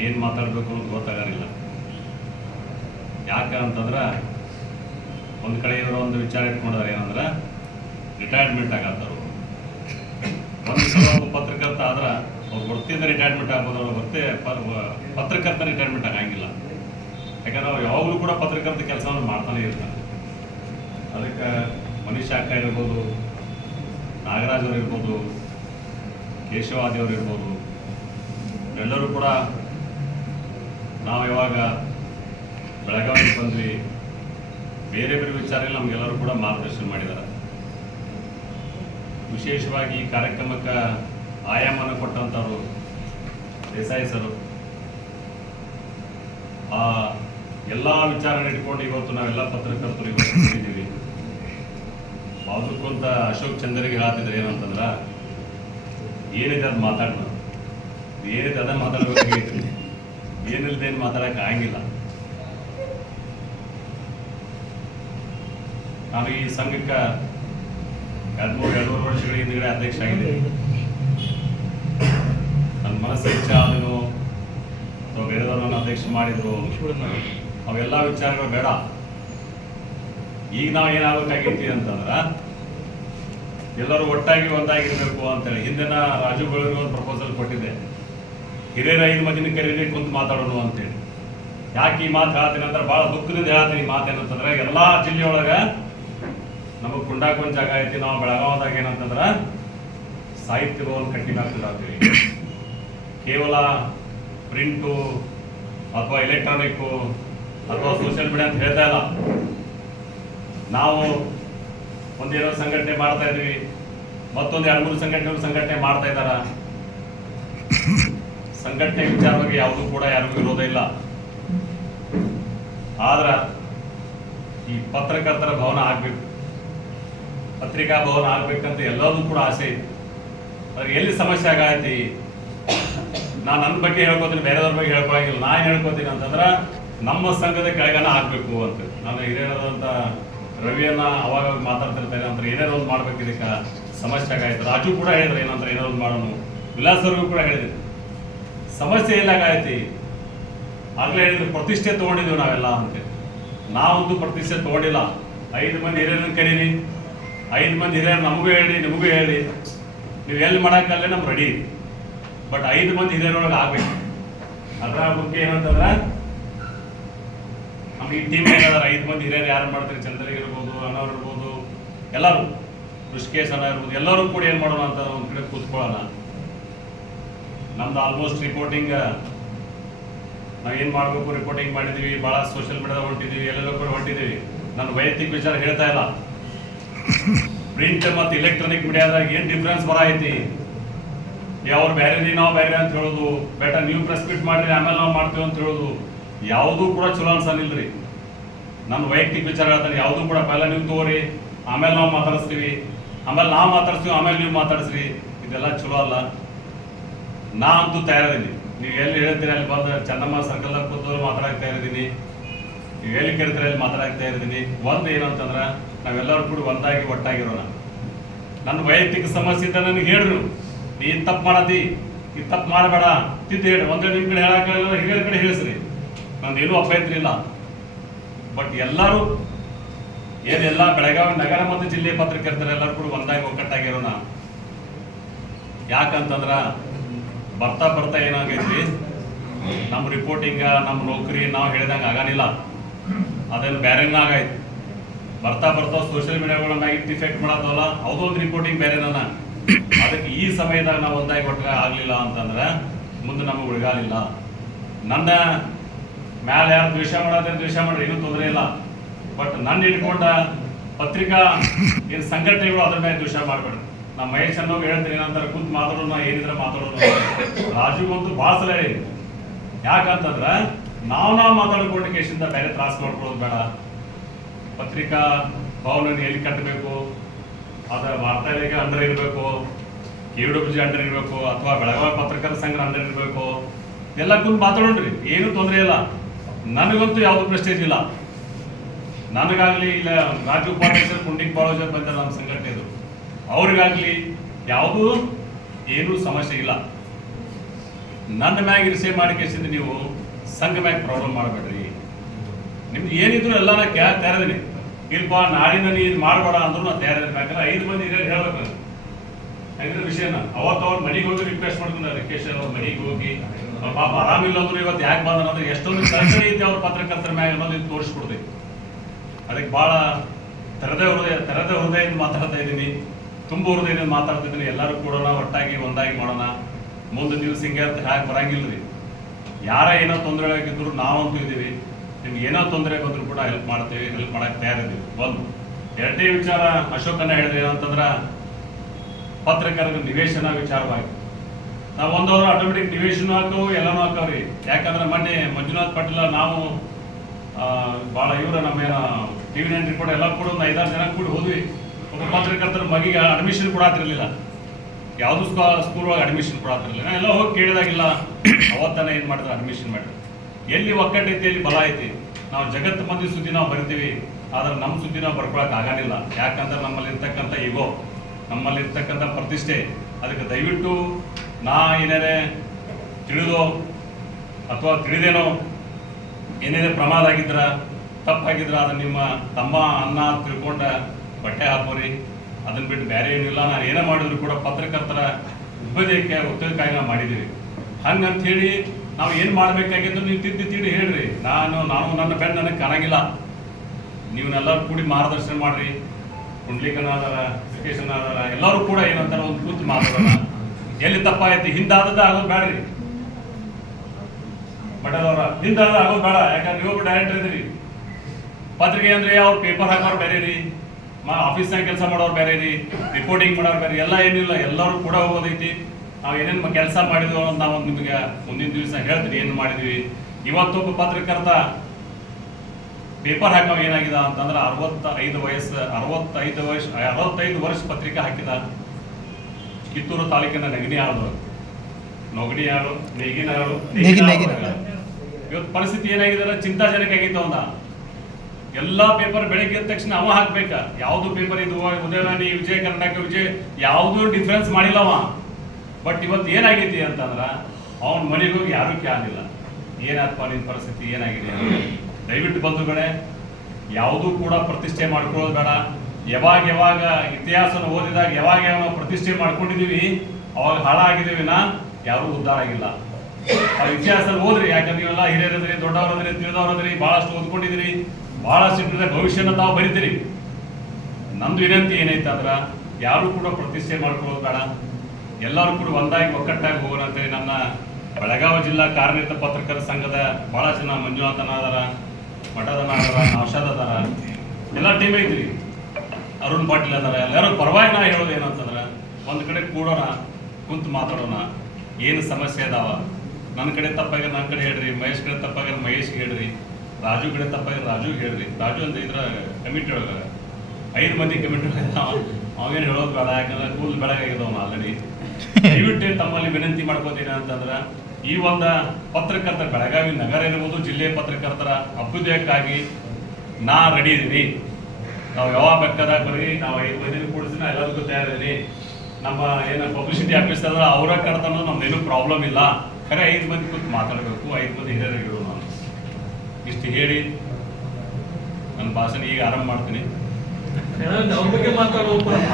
ಏನು ಮಾತಾಡಬೇಕು ಅನ್ನೋದು ಗೊತ್ತಾಗಲಿಲ್ಲ ಯಾಕೆ ಅಂತಂದ್ರೆ, ಒಂದು ಕಡೆ ಇವರು ಒಂದು ವಿಚಾರ ಇಟ್ಕೊಂಡಾರೆ ಏನಂದ್ರೆ ರಿಟೈರ್ಮೆಂಟ್ ಆಗತ್ತವರು. ಒಂದು ಸಲ ಒಬ್ಬ ಪತ್ರಕರ್ತ ಆದ್ರೆ, ಅವ್ರು ಬರ್ತಿದ್ದ ರಿಟೈರ್ಮೆಂಟ್ ಆಗ್ಬೋದು, ಅವ್ರು ಪ- ಪತ್ರಕರ್ತ ರಿಟೈರ್ಮೆಂಟ್ ಆಗಂಗಿಲ್ಲ. ಯಾಕಂದ್ರೆ ಅವ್ರು ಯಾವಾಗಲೂ ಕೂಡ ಪತ್ರಕರ್ತ ಕೆಲಸವನ್ನು ಮಾಡ್ತಾನೆ ಇರ್ತಾರೆ. ಅದಕ್ಕೆ ಮನುಷ್ಯ ಅಕ್ಕ ಇರ್ಬೋದು, ನಾಗರಾಜ್ ಅವ್ರು ಇರ್ಬೋದು, ಕೇಶವಾದಿ ಅವ್ರು ಇರ್ಬೋದು, ಎಲ್ಲರೂ ಕೂಡ ನಾವು ಯಾವಾಗ ಬೆಳಗಾವಿಗೆ ಬಂದ್ವಿ. ಬೇರೆ ಬೇರೆ ವಿಚಾರದಲ್ಲಿ ನಮಗೆಲ್ಲರೂ ಕೂಡ ಮಾರ್ಗದರ್ಶನ ಮಾಡಿದ್ದಾರೆ. ವಿಶೇಷವಾಗಿ ಈ ಕಾರ್ಯಕ್ರಮಕ್ಕೆ ಆಯಾಮನ ಕೊಟ್ಟಂಥವ್ರು ದೇಸಾಯಿ ಸರು. ಆ ಎಲ್ಲ ವಿಚಾರನ ಇಟ್ಕೊಂಡು ಇವತ್ತು ನಾವೆಲ್ಲ ಪತ್ರಕರ್ತರು ಇವತ್ತು ಕೂತಿದ್ದೀವಿ. ಅದಕ್ಕಂತ ಅಶೋಕ್ ಚಂದ್ರಿಗೆ ಹೇಳ್ತಿದ್ರೆ ಏನಂತಂದ್ರೆ, ಏನಿದೆ ಅದು ಮಾತಾಡೋಣ ಏನಿದೆ ಅದನ್ನು ಮಾತಾಡ್ಬೇಕಾಗಿತ್ತು ಏನಿಲ್ದೇನು ಮಾತಾಡಕ್ಕೆ ಆಗಿಲ್ಲ ನಾನು ಈ ಸಂಘಕ್ಕೆ ಎರಡು ಮೂರು ವರ್ಷಗಳ ಹಿಂದ್ಗಡೆ ಅಧ್ಯಕ್ಷ ಆಗಿದ್ದೀನಿ. ನನ್ನ ಮನಸ್ಸು ಹೆಚ್ಚಾದನು ಅಥವಾ ಬೇರೆದವ್ರನ್ನ ಅಧ್ಯಕ್ಷ ಮಾಡಿದ್ರು, ಅವೆಲ್ಲ ವಿಚಾರಗಳು ಬೇಡ. ಈಗ ನಾವು ಏನಾಗಬೇಕಾಗಿತ್ತು ಅಂತಂದ್ರ, ಎಲ್ಲರೂ ಒಟ್ಟಾಗಿ ಒಂದಾಗಿರ್ಬೇಕು ಅಂತೇಳಿ ಹಿಂದಿನ ರಾಜು ಬೆಳಗ್ಗೆ ಒಂದು ಪ್ರಪೋಸಲ್ ಕೊಟ್ಟಿದ್ದೆ. ಹಿರಿಯರ ಐದು ಮಂದಿನ ಕರೀರಿ ಕುಂತು ಮಾತಾಡೋಣ ಅಂತೇಳಿ. ಯಾಕೆ ಈ ಮಾತು ಹೇಳ್ತೀನಿ ಅಂದ್ರೆ ಭಾಳ ದುಃಖದಿಂದ ಹೇಳ್ತೀನಿ ಈ ಮಾತು ಏನಂತಂದ್ರೆ ಎಲ್ಲಾ ಜಿಲ್ಲೆಯೊಳಗ ನಮಗೆ ಕುಂಡಾಕ ಜಾಗ ಐತಿ, ನಾವು ಬೆಳಗಾವದಾಗ ಏನಂತಂದ್ರೆ ಸಾಹಿತ್ಯ ಭವನ್ ಕಟ್ಟಿ ಹಾಕ್ತೀವಿ ಕೇವಲ ಪ್ರಿಂಟು ಅಥವಾ ಎಲೆಕ್ಟ್ರಾನಿಕ್ಕು ಅಥವಾ ಸೋಷಿಯಲ್ ಮೀಡಿಯಾ ಅಂತ ಹೇಳ್ತಾ ಇಲ್ಲ. ನಾವು ಒಂದೇನೋ ಸಂಘಟನೆ ಮಾಡ್ತಾ ಇದ್ವಿ, ಮತ್ತೊಂದು ಎರಡು ಮೂರು ಸಂಘಟನೆಗಳು ಸಂಘಟನೆ ಮಾಡ್ತಾ ಇದ್ದಾರ? ಸಂಘಟನೆ ವಿಚಾರವಾಗಿ ಯಾವುದೂ ಕೂಡ ಯಾರಿಗೂ ವಿರೋಧ ಇಲ್ಲ. ಆದ್ರ ಈ ಪತ್ರಕರ್ತರ ಭವನ ಆಗ್ಬೇಕು. ಪತ್ರಿಕಾ ಭವನ ಆಗ್ಬೇಕಂತ ಎಲ್ಲದೂ ಕೂಡ ಆಸೆ ಇದೆ. ಆದ್ರೆ ಎಲ್ಲಿ ಸಮಸ್ಯೆ ಆಗೈತಿ? ನಾನು ನನ್ನ ಬಗ್ಗೆ ಹೇಳ್ಕೊತೀನಿ, ಬೇರೆಯವ್ರ ಬಗ್ಗೆ ಹೇಳ್ಕೊಳಂಗಿಲ್ಲ. ನಾ ಹೇಳ್ಕೊತೀನಿ ಅಂತಂದ್ರ, ನಮ್ಮ ಸಂಘದ ಕೆಳಗನ ಆಗ್ಬೇಕು ಅಂತ. ನಾನು ಹಿರಿಯರಾದಂತ ರವಿಯನ್ನ ಅವಾಗ ಮಾತಾಡ್ತಿರ್ತಾರೆ ಅಂತ ಏನಾರು ಒಂದು ಮಾಡ್ಬೇಕು ಇದಕ್ಕೆ. ಸಮಸ್ಯೆ ಆಗೈತೆ ರಾಜು ಕೂಡ ಹೇಳಿದ್ರು ಏನಂತ ಏನಾರು ಒಂದು ಮಾಡೋಣ ವಿಲಾಸರಿಗೂ ಕೂಡ ಹೇಳಿದ್ರು. ಸಮಸ್ಯೆ ಎಲ್ಲಾಗೈತಿ ಆಗ್ಲೇ ಹೇಳಿದ್ರು, ಪ್ರತಿಷ್ಠೆ ತಗೊಂಡಿದ್ದೀವಿ ನಾವೆಲ್ಲ ಅಂತ. ನಾವಂತೂ ಪ್ರತಿಷ್ಠೆ ತಗೊಂಡಿಲ್ಲ. ಐದು ಮಂದಿ ಹಿರಿಯರನ್ನ ಕರೀರಿ ಐದು ಮಂದಿ ಹಿರಿಯರು ನಮಗೂ ಹೇಳಿ, ನಿಮಗೂ ಹೇಳಿ. ನೀವು ಎಲ್ಲಿ ಮಾಡೋಕ್ಕಲ್ಲೇ ನಮ್ಗೆ ರೆಡಿ ಬಟ್ ಐದು ಮಂದಿ ಹಿರಿಯರೊಳಗೆ ಆಗ್ಬೇಕು. ಅದರ ಬಗ್ಗೆ ಏನಂತಂದ್ರೆ, ನಮ್ಗೆ ಈ ಟೀಮ್ ಏನಾದ್ರೆ ಐದು ಮಂದಿ ಹಿರಿಯರು ಯಾರು ಮಾಡ್ತಾರೆ? ಚಂದ್ರಿಗೆ ಇರ್ಬೋದು ಅಣ್ಣವ್ರು ಇರ್ಬೋದು, ಎಲ್ಲರೂ. ಋಷಿಕೇಶ್ ಅಣ್ಣ ಇರ್ಬೋದು, ಎಲ್ಲರೂ ಕೂಡ ಏನು ಮಾಡೋಣ ಅಂತ ಒಂದು ಕಡೆ ಕೂತ್ಕೊಳ್ಳೋಣ. ನಮ್ದು ಆಲ್ಮೋಸ್ಟ್ ರಿಪೋರ್ಟಿಂಗ್ ನಾವೇನು ಏನ್ ಮಾಡ್ಬೇಕು ರಿಪೋರ್ಟಿಂಗ್ ಮಾಡಿದೀವಿ ಬಹಳ ಸೋಷಿಯಲ್ ಮೀಡಿಯಾದ ಹೊಂಟಿದೀವಿ, ಎಲ್ಲೆಲ್ಲೋ ಕೂಡ ಹೊಂಟಿದೀವಿ. ನನ್ನ ವೈಯಕ್ತಿಕ ವಿಚಾರ ಹೇಳ್ತಾ ಇಲ್ಲ. ಪ್ರಿಂಟ್ ಮತ್ತು ಇಲೆಕ್ಟ್ರಾನಿಕ್ ಮೀಡಿಯಾದಾಗ ಏನು ಡಿಫ್ರೆನ್ಸ್ ಬರ ಐತಿ? ಅವ್ರು ಬೇರೆ ನಾವು ಬೇರೆ ಅಂತ ಹೇಳೋದು. ಬೇಟ ನೀವು ಪ್ರೆಸ್ ಮೀಟ್ ಮಾಡ್ರಿ, ಆಮೇಲೆ ನಾವು ಮಾಡ್ತೀವಿ ಅಂತ ಹೇಳೋದು. ಯಾವುದೂ ಕೂಡ ಚಲೋ ರೀ ನನ್ನ ವೈಯಕ್ತಿಕ ವಿಚಾರ ಹೇಳ್ತಾನೆ, ಯಾವುದೂ ಕೂಡ ಪೈಲ ನೀವು ತಗೋರಿ, ಆಮೇಲೆ ನಾವು ಮಾತಾಡಿಸ್ತೀವಿ. ಆಮೇಲೆ ನಾವು ಮಾತಾಡ್ಸ್ತೀವಿ, ಆಮೇಲೆ ನೀವು ಮಾತಾಡಿಸ್ರಿ. ಇದೆಲ್ಲ ಚಲೋ ಅಲ್ಲ. ನಾ ಅಂತೂ ತಯಾರಿದ್ದೀನಿ ನೀವು ಎಲ್ಲಿ ಹೇಳ್ತೀರಿ ಅಲ್ಲಿ ಬಂದು ಚನ್ನಮ್ಮ ಸರ್ಕಲ್ದಾಗ ಕೂತವ್ರು ಮಾತಾಡಕ್ತಾ ಇದ್ದೀನಿ ನೀವು ಎಲ್ಲಿ ಕೇಳ್ತೀರಿ ಅಲ್ಲಿ ಮಾತಾಡಕ್ತಾ ಇದ್ದೀನಿ ಒಂದು ಏನಂತಂದ್ರ ನಾವೆಲ್ಲರೂ ಕೂಡ ಒಂದಾಗಿ ಒಟ್ಟಾಗಿರೋಣ. ನನ್ನ ವೈಯಕ್ತಿಕ ಸಮಸ್ಯೆ ಇದ್ದ ನನಗೆ ಹೇಳ್ರು. ನೀ ತಪ್ಪು ಮಾಡತಿ ಈ ತಪ್ಪು ಮಾಡಬೇಡ. ತಿದ್ದು ಹೇಳಿ. ಒಂದೇ ನಿಮ್ಮ ಕಡೆ ಹೇಳಕ್ಕಾಗಲ್ಲ ಹಿರಿಯರ ಕಡೆ ಹೇಳಿಸ್ರಿ. ನಂದೇನು ಅಭ್ಯಂತರ ಇಲ್ಲ. ಬಟ್ ಎಲ್ಲರೂ ಏನೆಲ್ಲ ಬೆಳಗಾವಿ ನಗರ ಮತ್ತು ಜಿಲ್ಲೆ ಪತ್ರಕರ್ತರು ಎಲ್ಲರೂ ಕೂಡ ಒಂದಾಗಿ ಒಕ್ಕಟ್ಟಾಗಿರೋಣ ಯಾಕಂತಂದ್ರ ಬರ್ತಾ ಬರ್ತಾ ಏನಾಗೈತ್ರಿ? ನಮ್ಮ ರಿಪೋರ್ಟಿಂಗ ನಮ್ಮ ನೌಕರಿ ನಾವು ಹೇಳಿದಂಗೆ ಆಗಾನಿಲ್ಲ. ಅದೇನು ಬೇರೆನ ಆಗೈತಿ. ಬರ್ತಾ ಬರ್ತಾ ಸೋಷಿಯಲ್ ಮೀಡಿಯಾಗಳನ್ನ ಡಿಫೆಕ್ಟ್ ಮಾಡತ್ತವಲ್ಲ ಒಂದು ರಿಪೋರ್ಟಿಂಗ್ ಬೇರೆನ ಅದಕ್ಕೆ ಈ ಸಮಯದಾಗ ನಾವು ಒಂದಾಗಿ ಕೊಟ್ಟ ಆಗಲಿಲ್ಲ ಅಂತಂದ್ರೆ, ಮುಂದೆ ನಮಗೆ ಉಳಿಗಾಲಿಲ್ಲ. ನನ್ನ ಮ್ಯಾಲೆ ಯಾರು ದ್ವೇಷ ಮಾಡೋದ್ರೆ ದ್ವೇಷ ಮಾಡ್ರಿ ಏನೂ ತೊಂದರೆ ಇಲ್ಲ. ಬಟ್ ನನ್ನ ಇಟ್ಕೊಂಡ ಪತ್ರಿಕಾ ಏನು ಸಂಘಟನೆಗಳು ಅದ್ರ ಮೇಲೆ ದ್ವೇಷ ಮಾಡ್ಬೇಡ್ರಿ. ನಮ್ಮ ಮಹೇಶ್ ಅನ್ನೋ ಹೇಳ್ತೀನಿ ಏನಂತಾರೆ ಕುಂತ್ ಮಾತಾಡೋಣ, ಏನಿದ್ರೆ ಮಾತಾಡೋಣ ರಾಜುಗಂತೂ ಭಾಳ ಸಲ ಹೇಳಿ ಯಾಕಂತಂದ್ರ, ನಾವು ನಾವು ಮಾತಾಡ್ಕೊಂಡು ಕೇಸಿಂದ ಬೇರೆ ತ್ರಾಸ ಮಾಡ್ಕೊಳ್ಳೋದು ಬೇಡ. ಪತ್ರಿಕಾ ಭವನ ಎಲ್ಲಿ ಕಟ್ಟಬೇಕು ಅದ ವಾರ್ತಾ ಇಲಾಖೆ ಅಂಡರ್ ಇರಬೇಕು, ಕೆ ಡಬ್ಲ್ಯೂ ಜಿ ಅಂಡರ್ ಇರಬೇಕು, ಅಥವಾ ಬೆಳಗಾವಿ ಪತ್ರಕರ್ತರ ಸಂಘ ಅಂಡರ್ ಇರಬೇಕು. ಎಲ್ಲ ಕುಂತು ಮಾತಾಡೋಣ್ರಿ, ಏನು ತೊಂದರೆ ಇಲ್ಲ. ನನಗಂತೂ ಯಾವುದು ಪ್ರೆಸ್ಟೇಜ್ ಇಲ್ಲ. ನನಗಾಗ್ಲಿ ಇಲ್ಲ, ರಾಜು ಉಪಾಧ್ಯಕ್ಷರು ಕುಂಡಿಕ್ ಬಾಳೋಜ್ ಬಂದ ನಮ್ಮ ಸಂಘಟನೆದು. ಅವ್ರಿಗಾಗ್ಲಿ ಯಾವುದೂ ಏನೂ ಸಮಸ್ಯೆ ಇಲ್ಲ. ನನ್ನ ಮ್ಯಾಗ ಇರಿಸೆ ಮಾಡಿ ಕೇಸಿಂದ ನೀವು ಸಂಘ ಮ್ಯಾಗ ಪ್ರಾಬ್ಲಮ್ ಮಾಡಬೇಡ್ರಿ. ನಿಮ್ದು ಏನಿದ್ರು ಎಲ್ಲ ನಾ ಕ್ಯಾ ತೆರೆದಿನಿ. ಇಲ್ಪ ನಾಳಿನ ನೀ ಇದು ಮಾಡಬೇಡ ಅಂದ್ರೂ ನಾ ತೆರೆದಿನಿ ಯಾಕಂದ್ರೆ ಐದು ಮಂದಿ ಇದೆ ಹೇಳ್ಬೇಕು ಹೇಗಿದ್ರೆ ವಿಷಯನ, ಅವತ್ತು ಅವ್ರ ಮನೆಗೆ ಹೋಗಿ ರಿಕ್ವೆಸ್ಟ್ ಮಾಡ್ತೀನಿ ರಿಕ್ವೆಸ್ಟ್ ಅವ್ರ ಮನೆಗೆ ಹೋಗಿ. ಅವ್ರ ಪಾಪ ಆರಾಮಿಲ್ಲ ಅಂದ್ರೆ ಇವತ್ತು ಯಾಕೆ ಬಂದ ಅಂದ್ರೆ ಎಷ್ಟೊಂದು ಕಳಕಳಿ ಇದೆ ಅವ್ರ ಪತ್ರಕರ್ತರ ಮ್ಯಾಗ ಅನ್ನೋದು ಇದು ತೋರಿಸ್ಕೊಡ್ತೈತಿ ಅದಕ್ಕೆ ಭಾಳ ತೆರೆದ ಹೃದಯ, ತೆರೆದ ಹೃದಯದಿಂದ ಮಾತಾಡ್ತಾ ಇದ್ದೀನಿ. ತುಂಬ ಹೃದಯದಿಂದ ಮಾತಾಡ್ತಿದ್ರು ಎಲ್ಲರೂ ಕೂಡೋಣ, ಒಟ್ಟಾಗಿ ಒಂದಾಗಿ ಮಾಡೋಣ. ಮುಂದೆ ನೀವು ಹಿಂಗೆ ಅಂತ ಬರಂಗಿಲ್ಲರಿ ಬರಂಗಿಲ್ಲ ರೀ ಯಾರ ಏನೋ ತೊಂದರೆ ಆಗಿದ್ರು ನಾವಂತೂ ಇದ್ದೀವಿ ನಿಮ್ಗೆ ಏನೋ ತೊಂದರೆ ಬಂದರೂ ಕೂಡ ಹೆಲ್ಪ್ ಮಾಡ್ತೀವಿ ಹೆಲ್ಪ್ ಮಾಡಕ್ಕೆ ತಯಾರಿದ್ದೀವಿ. ಒಂದು ಎರಡನೇ ವಿಚಾರ ಅಶೋಕನ ಹೇಳಿದ್ರೆ ಏನಂತಂದ್ರ ಪತ್ರಕರ್ತರ ನಿವೇಶನ ವಿಚಾರವಾಗಿ. ನಾವು ಒಂದವರು ಆಟೋಮೆಟಿಕ್ ನಿವೇಶನ ಹಾಕವು ಎಲ್ಲನೂ ಹಾಕವ್ರಿ ಯಾಕಂದ್ರೆ ಮೊನ್ನೆ ಮಂಜುನಾಥ್ ಪಟೇಲ, ನಾವು ಭಾಳ ಇವ್ರ ನಮ್ಮ ಟಿವಿ ನೈನ್ ರಿಪೋರ್ಟ್ ಎಲ್ಲ ಕೂಡ, ಒಂದು ಐದಾರು ಜನ ಕೂಡ ಹೋದ್ವಿ. ಒಬ್ಬ ಪತ್ರಕರ್ತರ ಮಗಿಗೆ ಅಡ್ಮಿಷನ್ ಕೂಡ ಆಗ್ತಿರ್ಲಿಲ್ಲ ಯಾವುದು ಸ್ಕೂಲ್ ಒಳಗೆ ಅಡ್ಮಿಷನ್ ಕೂಡ ಆಗ್ತಿರ್ಲಿಲ್ಲ ಎಲ್ಲ ಹೋಗಿ ಕೇಳಿದಾಗಿಲ್ಲ ಅವತ್ತಾನ ಏನು ಮಾಡಿದ್ರೆ? ಅಡ್ಮಿಷನ್ ಮಾಡಿದ್ರು. ಎಲ್ಲಿ ಒಕ್ಕಟ್ಟೈತಿ, ಎಲ್ಲಿ ಬಲ ಐತಿ? ನಾವು ಜಗತ್ತು ಮಂದಿ ಸುದ್ದಿ ನಾವು ಬರಿತೀವಿ. ಆದ್ರೆ ನಮ್ಮ ಸುದ್ದಿ ನಾವು ಬರ್ಕೊಳಕ್ ಆಗೋದಿಲ್ಲ ಯಾಕಂದ್ರೆ ನಮ್ಮಲ್ಲಿ ಇರ್ತಕ್ಕಂಥ ಈಗೋ ನಮ್ಮಲ್ಲಿ ಇರ್ತಕ್ಕಂಥ ಪ್ರತಿಷ್ಠೆ, ಅದಕ್ಕೆ ದಯವಿಟ್ಟು ನಾ ಏನಾರೆ ತಿಳಿದೋ ಅಥವಾ ತಿಳಿದೇನೋ, ಏನೇನೇ ಪ್ರಮಾದ ಆಗಿದ್ರ, ತಪ್ಪಾಗಿದ್ರ, ಅದನ್ನ ನಿಮ್ಮ ತಮ್ಮ ಅನ್ನ ತಿಳ್ಕೊಂಡ ಬಟ್ಟೆ ಹಾಕೋರಿ, ಅದನ್ನ ಬಿಟ್ಟು ಬೇರೆ ಏನಿಲ್ಲ. ನಾನು ಏನೇ ಮಾಡಿದ್ರು ಕೂಡ ಪತ್ರಕರ್ತರ ಉಪದೇಶಕ್ಕೆ ಒತ್ತಡಕ್ಕಾಗಿ ನಾವು ಮಾಡಿದ್ದೀವಿ ಹಂಗಂತ ಹೇಳಿ ನಾವು ಏನು ಮಾಡಬೇಕಾಗಿದ್ದು ನೀವು ತಿದ್ದಿ ತಿಳಿ ಹೇಳ್ರಿ. ನಾನು ನಾನು ನನ್ನ ಬೆನ್ ನನಗೆ ಕಾಣಂಗಿಲ್ಲ ನೀವನ್ನೆಲ್ಲರೂ ಕೂಡಿ ಮಾರ್ಗದರ್ಶನ ಮಾಡ್ರಿ. ಕುಂಡ್ಲಿಕನ ಅದಾರ ಎಲ್ಲರೂ ಕೂಡ ಏನಂತಾರ ಒಂದು ಕೂತು ಮಾತಾಡೋಣ. ಎಲ್ಲಿ ತಪ್ಪಾಯ್ತು? ಹಿಂದಾದದ ಆಗೋದು ಬೇಡ್ರಿ ಮಠದವರ ಹಿಂದಾದ ಆಗೋದು ಬೇಡ. ಯಾಕಂದ್ರೆ ನೀವು ಡೈರೆಕ್ಟರ್ ಇದ್ದೀರಿ ಪತ್ರಿಕೆ ಅಂದ್ರೆ ಅವ್ರು ಪೇಪರ್ ಹಾಕೋರು ಬೇರೆ ರೀ ಮಾ ಆಫೀಸ್ನಾಗ ಕೆಲಸ ಮಾಡೋರು ಬೇರೆ ರೀ ರಿಪೋರ್ಟಿಂಗ್ ಮಾಡೋರು ಬೇರೆ ಎಲ್ಲ ಏನಿಲ್ಲ ಎಲ್ಲರೂ ಕೂಡ ಹೋಗೋದೈತಿ. ನಾವು ಏನೇನು ಕೆಲಸ ಮಾಡಿದ್ವಿ ಅನ್ನೋದು ನಾವು ನಿಮಗೆ ಮುಂದಿನ ದಿವಸ ಹೇಳ್ತೀನಿ ಏನು ಮಾಡಿದ್ವಿ. ಇವತ್ತೊಬ್ಬ ಪತ್ರಕರ್ತ ಪೇಪರ್ ಹಾಕೋ ಏನಾಗಿದೆ ಅಂತಂದ್ರೆ ಅರವತ್ತ ಐದು ವಯಸ್ಸು ಅರವತ್ತೈದು ವರ್ಷ ಅರವತ್ತೈದು ವರ್ಷ ಪತ್ರಿಕೆ ಹಾಕಿದ. ಕಿತ್ತೂರು ತಾಲೂಕಿನ ನೆಗಡಿ ಆಳು ನೊಗಡಿ ಆಳು ನೆಗಿನ ಆಳು ನೇಗಿನ. ಇವತ್ತು ಪರಿಸ್ಥಿತಿ ಏನಾಗಿದೆ ಚಿಂತಾಜನಕ ಆಗಿತ್ತು ಅವನ ಎಲ್ಲಾ ಪೇಪರ್ ಬೆಳಿಗ್ಗೆ ತಕ್ಷಣ ಅವ ಹಾಕ್ಬೇಕ? ಯಾವ್ದು ಪೇಪರ್ ಇದು? ಉದಯವಾಣಿ ವಿಜಯ ಕರ್ನಾಟಕ, ವಿಜಯ ಯಾವ್ದು ಡಿಫ್ರೆನ್ಸ್ ಮಾಡಿಲ್ಲ ಅವ ಬಟ್ ಇವತ್ತು ಏನಾಗೈತಿ ಅಂತಂದ್ರ, ಅವನ ಮನೆಗೆ ಹೋಗಿ ಯಾರು ಕ್ಯಾಲಿಲ್ಲ ಏನಪ್ಪ ನಿನ್ನ ಪರಿಸ್ಥಿತಿ? ಏನಾಗಿದೆ. ದಯವಿಟ್ಟು ಬಂಧುಗಳೇ ಯಾವುದೂ ಕೂಡ ಪ್ರತಿಷ್ಠೆ ಮಾಡ್ಕೊಳ್ಳೋದು ಬೇಡ. ಯಾವಾಗ ಯಾವಾಗ ಇತಿಹಾಸನ ಓದಿದಾಗ ಯಾವಾಗ ಯಾವ ನಾವು ಪ್ರತಿಷ್ಠೆ ಮಾಡ್ಕೊಂಡಿದೀವಿ, ಅವಾಗ ಹಾಳಾಗಿದ್ದೀವಿ ನಾ ಯಾರೂ ಉದ್ಧಾರ ಆಗಿಲ್ಲ. ಆ ಇತಿಹಾಸ ಓದ್ರಿ, ಯಾಕಂದ್ರೆ ನೀವೆಲ್ಲ ಹಿರಿಯರದ್ರಿ, ದೊಡ್ಡವರದ್ರಿ, ತಿಳಿದವರದ್ರಿ, ಬಹಳಷ್ಟು ಓದ್ಕೊಂಡಿದ್ರಿ. ಬಹಳಷ್ಟು ಇಟ್ಟಿದ್ರೆ ಭವಿಷ್ಯನ ತಾವು ಬರೀತೀರಿ. ನಂದು ವಿನಂತಿ ಏನೈತೆ ಅಂದ್ರೆ, ಯಾರು ಕೂಡ ಪ್ರತಿಷ್ಠೆ ಮಾಡ್ಕೊಳ್ಳೋದು ಬೇಡ ಎಲ್ಲರೂ ಕೂಡ ಒಂದಾಗಿ ಒಕ್ಕಟ್ಟಾಗಿ ಹೋಗೋಣ ಅಂತೇಳಿ ನನ್ನ ಬೆಳಗಾವಿ ಜಿಲ್ಲಾ ಕಾರ್ಯನಿರತ ಪತ್ರಕರ್ತರ ಸಂಘದ ಭಾಳ ಜನ ಮಂಜುನಾಥನ ಅದಾರ ಮಠದನ ಅದಾರ ಅದಾರ ಎಲ್ಲ ಟೀಮ್ ಐತ್ರಿ ಅರುಣ್ ಪಾಟೀಲ್ ಅದಾರ, ಎಲ್ಲರೂ ಪರವಾಗಿ ನಾ ಹೇಳೋದು ಏನಂತಂದ್ರೆ ಒಂದು ಕಡೆ ಕೂಡೋಣ, ಕುಂತು ಮಾತಾಡೋಣ. ಏನು ಸಮಸ್ಯೆ ಅದಾವ? ನನ್ನ ಕಡೆ ತಪ್ಪಾಗ ನನ್ನ ಕಡೆ ಹೇಳ್ರಿ. ಮಹೇಶ್ ಕಡೆ ತಪ್ಪಾಗ ಮಹೇಶ್ ಹೇಳ್ರಿ. ರಾಜು ಕಡೆ ತಪ್ಪ ರಾಜು ಹೇಳ್ರಿ. ರಾಜು ಅಂತ ಇದ್ರ ಕಮಿಟಿ ಒಳಗ ಐದು ಮಂದಿ ಕಮಿಟಿ ಅವೇನು ಹೇಳೋದು ಬೇಡ, ಯಾಕಂದ್ರೆ ಕೂಲ್ ಬೆಳಗಾಗಿದ್ದವ ಆಲ್ರೆಡಿ ದಯವಿಟ್ಟು ತಮ್ಮಲ್ಲಿ ವಿನಂತಿ ಮಾಡ್ಕೋತೀನಿ ಅಂತಂದ್ರ, ಈ ಒಂದ ಪತ್ರಕರ್ತರ, ಬೆಳಗಾವಿ ನಗರ ಇರ್ಬೋದು ಜಿಲ್ಲೆಯ ಪತ್ರಕರ್ತರ ಅಭ್ಯುದಯಕ್ಕಾಗಿ ನಾ ರೆಡಿ ಇದೀನಿ. ನಾವು ಯಾವಾಗ ಬೇಕಾದಾಗ ಬರೀ ನಾವು ಐದು ಮಂದಿ ಕೂಡಿಸಿ ಎಲ್ಲದಕ್ಕೂ ತಯಾರಿದ್ದೀನಿ ನಮ್ಮ ಏನು ಪಬ್ಲಿಸಿಟಿ ಆಫೀಸ್ ಅಂದ್ರೆ ಅವರ ಕರ್ತನೂ ನಮ್ದೇನು ಪ್ರಾಬ್ಲಮ್ ಇಲ್ಲ. ಖರೆ ಐದು ಮಂದಿ ಕೂತ್ ಮಾತಾಡಬೇಕು, ಐದು ಮಂದಿ ಹಿರಿಯರು ಇಷ್ಟು ಹೇಳಿ ನನ್ನ ಭಾಷಣ ಈಗ ಆರಂಭ ಮಾಡ್ತೀನಿ.